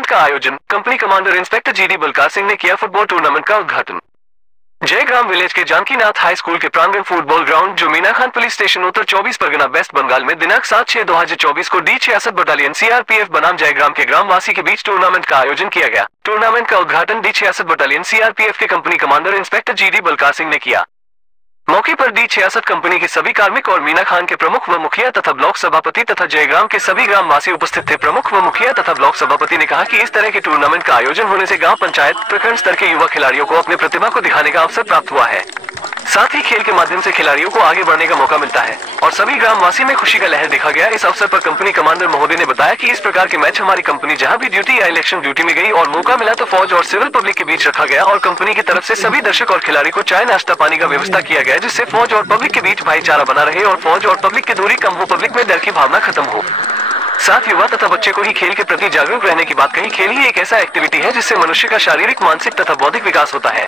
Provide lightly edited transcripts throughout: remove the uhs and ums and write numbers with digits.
Tournament का आयोजन company commander inspector GD Balkar Singh ने किया। फुटबॉल टूर्नामेंट का उद्घाटन जयग्राम विलेज के जानकीनाथ हाई स्कूल के प्रांगण फुटबॉल ग्राउंड जो मीना खान पुलिस स्टेशन उत्तर 24 परगना वेस्ट बंगाल में दिनांक 7/6/2024 को D66 बटालियन CRPF बनाम जयग्राम के ग्रामवासी के बीच टूर्नामेंट का आयोजन किया गया। टूर्नामेंट का उद्घाटन D66 बटालियन CRPF के company commander inspector GD Balkar Singh ने किया। मौके पर D66 कंपनी के सभी कार्मिक और मीना खान के प्रमुख व मुखिया तथा ब्लॉक सभापति तथा जयग्राम के सभी ग्रामवासी उपस्थित थे। प्रमुख व मुखिया तथा ब्लॉक सभापति ने कहा कि इस तरह के टूर्नामेंट का आयोजन होने से गांव पंचायत प्रखंड स्तर के युवा खिलाड़ियों को अपने प्रतिभा को दिखाने का अवसर प्राप्त हुआ है। साथ ही खेल के माध्यम से खिलाड़ियों को आगे बढ़ने का मौका मिलता है और सभी ग्रामवासी में खुशी का लहर देखा गया। इस अवसर पर कंपनी कमांडर महोदय ने बताया कि इस प्रकार के मैच हमारी कंपनी जहां भी ड्यूटी या इलेक्शन ड्यूटी में गई और मौका मिला तो फौज और सिविल पब्लिक के बीच रखा गया और कंपनी की तरफ से सभी दर्शक और खिलाड़ी को चाय नाश्ता पानी का व्यवस्था किया गया, जिससे फौज और पब्लिक के बीच भाईचारा बना रहे और फौज और पब्लिक की दूरी कम हो, पब्लिक में डर की भावना खत्म हो। साथ युवा तथा बच्चे को ही खेल के प्रति जागरूक रहने की बात कही। खेल ही एक ऐसा एक्टिविटी है जिससे मनुष्य का शारीरिक, मानसिक तथा बौद्धिक विकास होता है।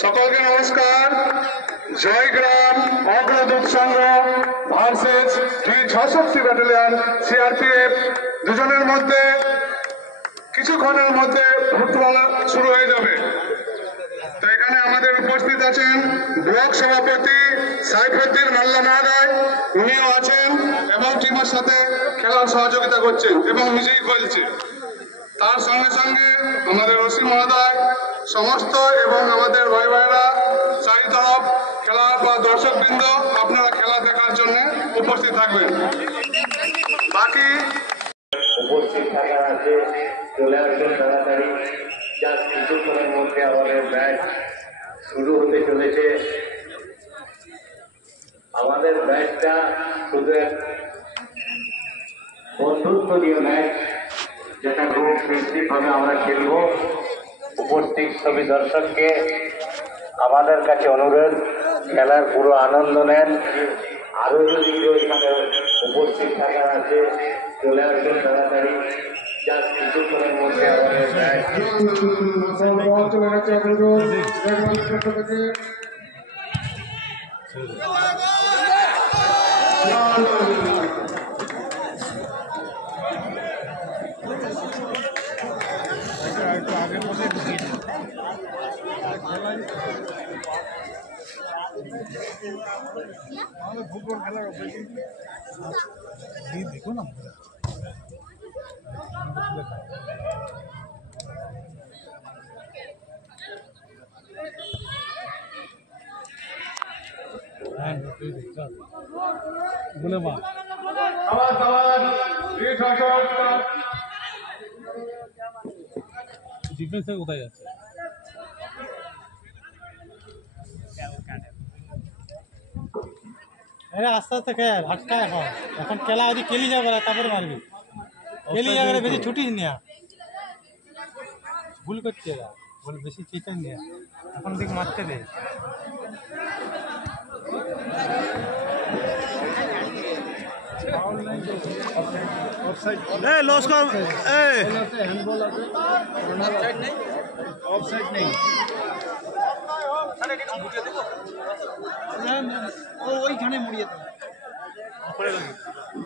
সকলকে নমস্কার। জয়গ্রাম অগ্রদূত সংঘ ভার্সেস D66 ব্যাটালিয়ন CRPF দুজনের মধ্যে কিছুক্ষণের মধ্যে ফুটবল শুরু হয়ে যাবে। তো এখানে আমাদের উপস্থিত আছেন ব্লক সভাপতি সাইফুদ্দিন মোল্লা মহোদয়, উনিও আছেন এবং টিমের সাথে খেলার সহযোগিতা করছেন এবং নিজেই খেলছে। তার সঙ্গে সঙ্গে আমাদের ওসি মহোদয় সমস্ত এবং আমাদের ভাই ভাইরা চারি তরফ খেলার বা দর্শকবৃন্দ আপনারা খেলা দেখার জন্য উপস্থিত থাকবেন। বাকি উপস্থিত থাকার আছে চলে আসবেন তাড়াতাড়ি। যা কিছুক্ষণের মধ্যে আমাদের ম্যাচ শুরু হতে চলেছে। আমাদের ম্যাচটা শুধু বন্ধুত্বনীয় ম্যাচ, যেটা খুব নিশ্চিতভাবে আমরা খেলব। উপস্থিত সবই দর্শককে আমাদের কাছে অনুরোধ, খেলার পুরো আনন্দ নেন। আরো যদি এখানে উপস্থিত থাকার আছে চলে আসবেন তাড়াতাড়ি। যা কিছুক্ষণের মধ্যে আমাদের ফুটবল খেলার দেখো না বলে মা ডিফেন্সে কোথায় যাচ্ছে? আস্তে আস্তে খেল, আটকা এখন খেলা যদি খেলি যাবে তারপরে মারবি, খেলি যাবে বেশি ছুটিস নিয়া, ভুল করছে এরা, বলে বেশি চেতান নিয়া, এখন দিক মারতে দে। লস কর, হ্যান্ডবল আছে, অফসাইড নেই।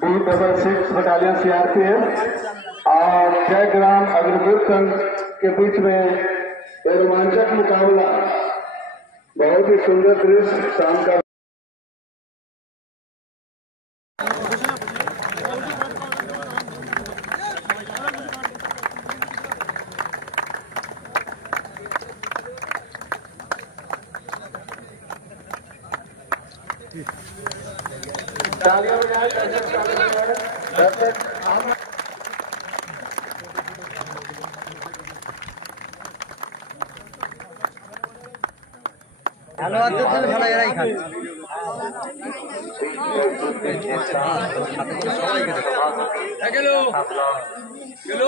D66 बटालियन CRPF और जयग्राम अग्रदूत संघ के बीच में यह रोमांचक मुकाबला, बहुत ही सुंदर दृश्य शाम का। ভালো আছে তো ভালো এরাই খাচ্ছে। গেল গেল